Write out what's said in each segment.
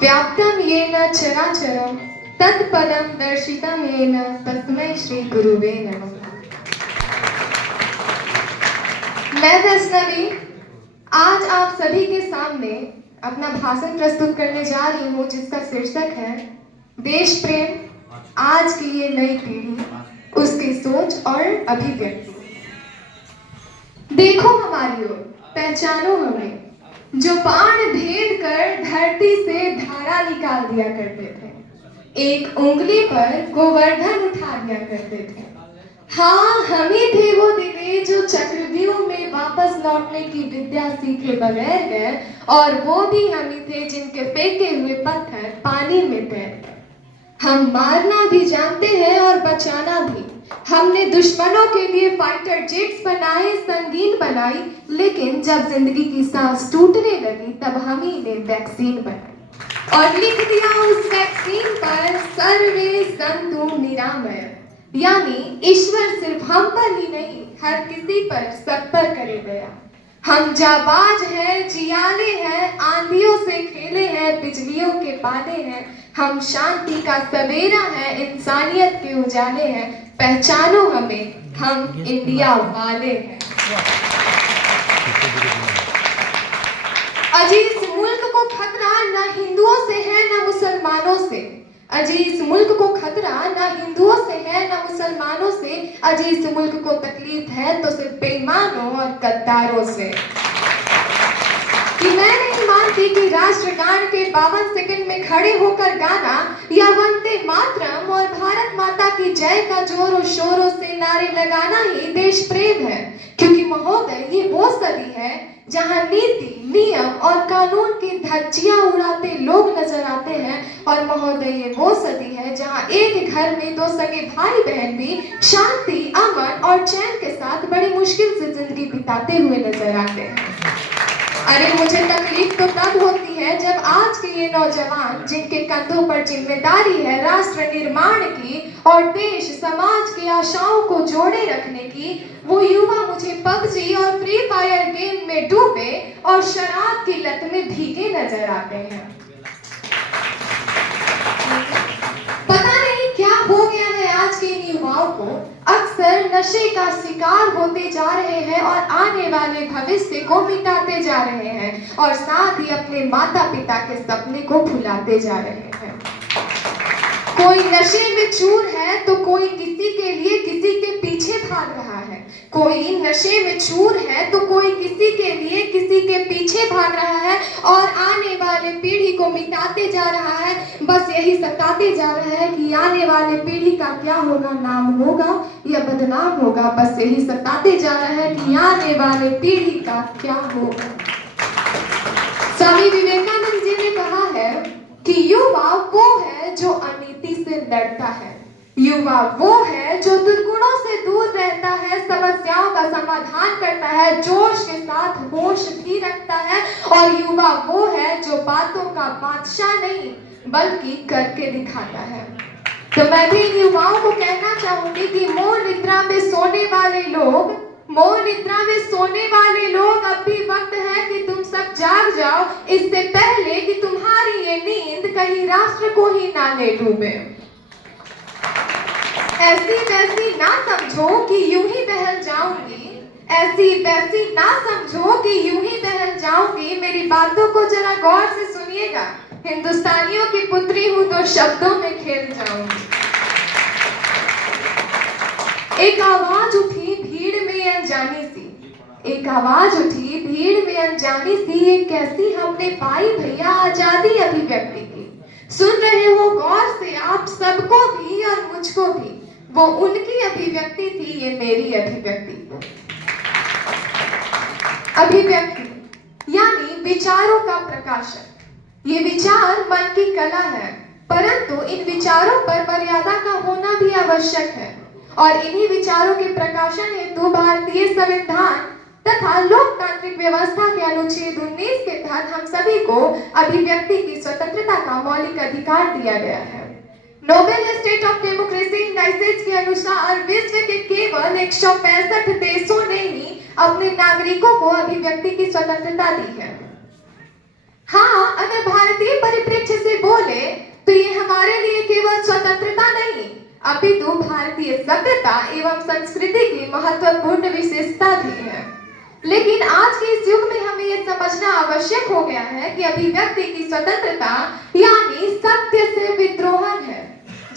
व्याप्तं येन चराचरं तत्पदं दर्शितं येन तस्मै श्री गुरुवे नमः। मैं वैष्णवी आज आप सभी के सामने अपना भाषण प्रस्तुत करने जा रही हूँ, जिसका शीर्षक है देश प्रेम आज की ये नई पीढ़ी, उसकी सोच और अभिव्यक्ति। देखो हमारी ओर, पहचानो हमें, जो बाण भेद कर धरती से धारा निकाल दिया करते थे, एक उंगली पर गोवर्धन उठा दिया करते थे। हाँ, हम ही थे वो दिवे जो चक्रव्यूह में वापस लौटने की विद्या सीखे बगैर गए, और वो भी हम ही थे जिनके फेंके हुए पत्थर पानी में तैर गए। हम मारना भी जानते हैं और बचाना भी। हमने दुश्मनों के लिए फाइटर जेट्स बनाए, संगीन बनाई, लेकिन जब जिंदगी की सांस टूटने लगी तब हम ही ने वैक्सीन बनाई और लिख दिया उस वैक्सीन पर सर्वे संतु निरामय, यानी ईश्वर सिर्फ हम पर ही नहीं, हर किसी पर, सब पर करे दया। हम जाबाज हैं, जियाले हैं, आंधियों से खेले हैं, बिजलियों के पाले हैं। हम शांति का सवेरा है, इंसानियत के उजाले हैं। पहचानो हमें, हम इंडिया वाले हैं। अजी इस मुल्क को खतरा न हिंदुओं से है न मुसलमानों से। अजी इस मुल्क को खतरा न हिंदुओं से है न मुसलमानों से। अजी इस मुल्क को तकलीफ है तो सिर्फ बेईमानों और गद्दारों से। कि मैं नहीं मानती कि राष्ट्रगान के 52 सेकंड में खड़े होकर गाना या वंदे मातरम और भारत माता की जय का जोरों शोरों से नारे लगाना ही देश प्रेम है। क्योंकि महोदय, ये वो सदी है जहां नीति, नियम और कानून की धज्जियां उड़ाते लोग नजर आते हैं। और महोदय, ये वो सदी है जहां एक घर में दो सगे भाई बहन भी शांति, अमन और चैन के साथ बड़ी मुश्किल से जिंदगी बिताते हुए नजर आते हैं। अरे मुझे तकलीफ तो तब होती है जब आज के ये नौजवान, जिनके कंधों पर जिम्मेदारी है राष्ट्र निर्माण की और देश समाज की आशाओं को जोड़े रखने की, वो युवा मुझे पबजी और फ्री फायर गेम में डूबे और शराब की लत में भीगे नजर आते हैं। पता नहीं क्या हो गया है आज के इन युवाओं को, अक्सर नशे का शिकार होते जा रहे हैं और आने वाले भविष्य को मिटाते जा रहे हैं और साथ ही अपने माता पिता के सपने को भुलाते जा रहे हैं। कोई नशे में चूर है तो कोई किसी के लिए किसी के पीछे भाग रहा है। कोई नशे में चूर है तो कोई किसी के लिए किसी के पीछे भाग रहा है और आने वाले पीढ़ी को मिटाते जा रहा है। बस यही सताते जा रहा है कि आने वाले पीढ़ी का क्या होगा, नाम होगा या बदनाम होगा। बस यही सताते जा रहा है कि आने वाले पीढ़ी का क्या होगा। स्वामी विवेकानंद जी ने कहा है कि युवा वो है जो अनीति से लड़ता है, युवा वो है जो दुर्गुणों से दूर रहता है, समस्याओं का समाधान करता है, जोश के साथ होश भी रखता है, और युवा वो है जो बातों का बादशाह नहीं बल्कि करके दिखाता है। तो मैं भी इन युवाओं को कहना चाहूंगी कि मोह निद्रा में सोने वाले लोग, मोह निद्रा में सोने वाले लोग, अब भी वक्त है कि तुम सब जाग जाओ, इससे पहले कि तुम्हारी ये नींद कहीं राष्ट्र को ही ना ले डूबे। ऐसी वैसी ना समझो कि यूं ही बहल जाऊंगी, ऐसी वैसी ना समझो कि यूं ही बहल जाऊंगी। मेरी बातों को जरा गौर से सुनिएगा, हिंदुस्तानियों की पुत्री हूं तो शब्दों में खेल जाऊंगी। एक आवाज उठी भीड़ में अनजानी सी, एक आवाज उठी भीड़ में अनजानी सी, ये कैसी हमने पाई भैया आजादी अभिव्यक्ति की। सुन रहे हो गौर से आप सबको भी और मुझको भी, वो उनकी अभिव्यक्ति थी, ये मेरी अभिव्यक्ति। अभिव्यक्ति यानी विचारों का प्रकाशन। ये विचार मन की कला है, परंतु इन विचारों पर मर्यादा का होना भी आवश्यक है। और इन्हीं विचारों के प्रकाशन हेतु भारतीय संविधान तथा लोकतांत्रिक व्यवस्था के अनुच्छेद 19 के तहत हम सभी को अभिव्यक्ति की स्वतंत्रता का मौलिक अधिकार दिया गया है। Nobel state of democracy indices के अनुसार विश्व के केवल 165 देशों ने ही अपने नागरिकों को अभिव्यक्ति की स्वतंत्रता दी है। हाँ, अगर भारतीय परिप्रेक्ष्य से अपितु भारतीय सभ्यता एवं संस्कृति की महत्वपूर्ण विशेषता भी है। लेकिन आज के इस युग में हमें यह समझना आवश्यक हो गया है कि अभिव्यक्ति की स्वतंत्रता यानी सत्य से विद्रोहन है।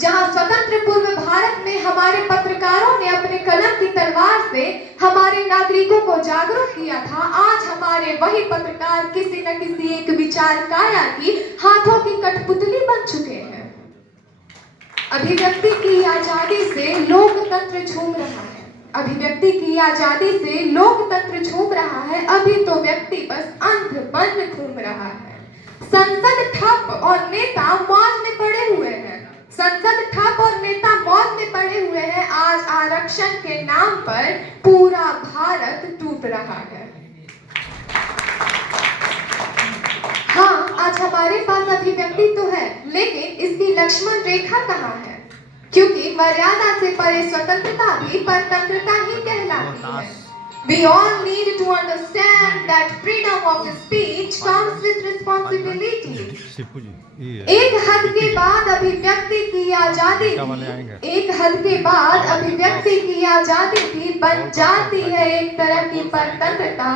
जहां स्वतंत्र पूर्व भारत में हमारे पत्रकारों ने अपने कलम की तलवार से हमारे नागरिकों को जागरूक किया था, आज हमारे वही पत्रकार किसी न किसी एक विचार काया की हाथों की कठपुतली बन चुके हैं। अभिव्यक्ति की आजादी से लोकतंत्र झूम रहा है। अभिव्यक्ति की आजादी से लोकतंत्र झूम रहा है। अभी तो व्यक्ति बस अंध-बंध घूम रहा है। संसद ठप और नेता मौज में पड़े हुए हैं। संसद ठप और नेता मौज में पड़े हुए हैं। आज आरक्षण के नाम पर पूरा भारत टूट रहा है। हाँ, आज हमारे पास अभिव्यक्ति तो है, लेकिन इसकी लक्ष्मण रेखा कहाँ है? क्योंकि मर्यादा से परे स्वतंत्रता भी परतंत्रता ही कहलाती है। We all need to understand that freedom of speech comes with responsibility. एक हद के बाद अभिव्यक्ति की आजादी भी बन जाती है एक तरह की परतंत्रता।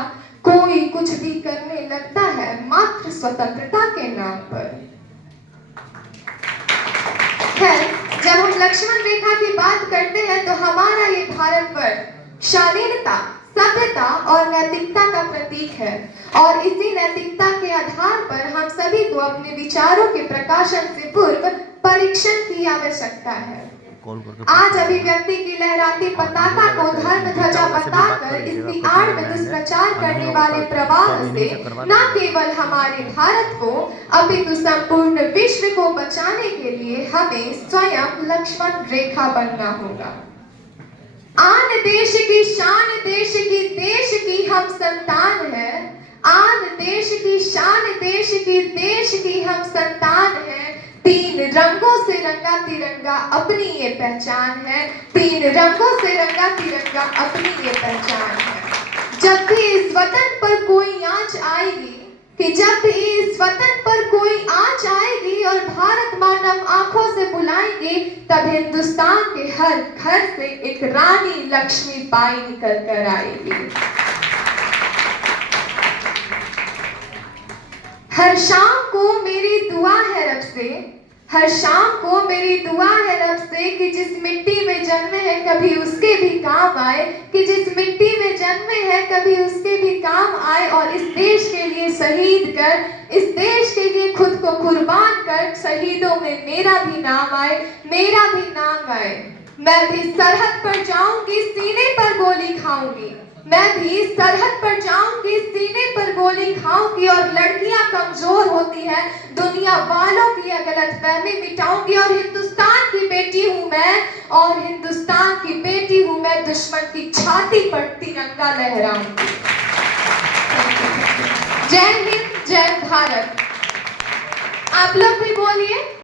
कोई कुछ भी करने लगता है मात्र स्वतंत्रता के नाम पर। खैर, जब हम लक्ष्मण रेखा की बात करते हैं तो हमारा ये भारतवर्ष शालीनता, सभ्यता और नैतिकता का प्रतीक है और इसी नैतिकता के आधार पर हम सभी को अपने विचारों के प्रकाशन से पूर्व परीक्षण की आवश्यकता है। आज अभिव्यक्ति की लहराती पताका को धर्म ध्वजा बताकर इसकी आड़ में दुष्प्रचार करने वाले प्रवाह से न केवल हमारे भारत को अपितु संपूर्ण विश्व को बचाने के लिए हमें स्वयं लक्ष्मण रेखा बनना होगा। आन देश की शान देश की हम संतान है। आन देश की शान देश की हम संतान है। तीन रंगों से रंगा तिरंगा अपनी ये पहचान है। तीन रंगों से रंगा तिरंगा अपनी ये पहचान है। जब भी इस वतन पर कोई आंच आएगी और भारत मानव आंखों से बुलाएंगे, तब हिंदुस्तान के हर घर से एक रानी लक्ष्मी बाई निकल कर आएगी। हर शाम को मेरी दुआ है रब से, हर शाम को मेरी दुआ है रब से कि जिस मिट्टी में जन्मे हैं कभी उसके भी काम आए, कि जिस मिट्टी में जन्मे हैं कभी उसके भी काम आए और इस देश के लिए शहीद कर, इस देश के लिए खुद को कुर्बान कर शहीदों में मेरा भी नाम आए, मेरा भी नाम आए। मैं भी सरहद पर जाऊंगी, सीने पर गोली खाऊंगी। मैं भी सरहद पर जाऊंगी, सीने पर गोली खाऊंगी और लड़कियां कमजोर होती है, दुनिया वालों की गलतफहमी मिटाऊंगी और हिंदुस्तान की बेटी हूं मैं, और हिंदुस्तान की बेटी हूं मैं, दुश्मन की छाती पर तिरंगा लहराऊंगी। जय हिंद, जय भारत। आप लोग भी बोलिए।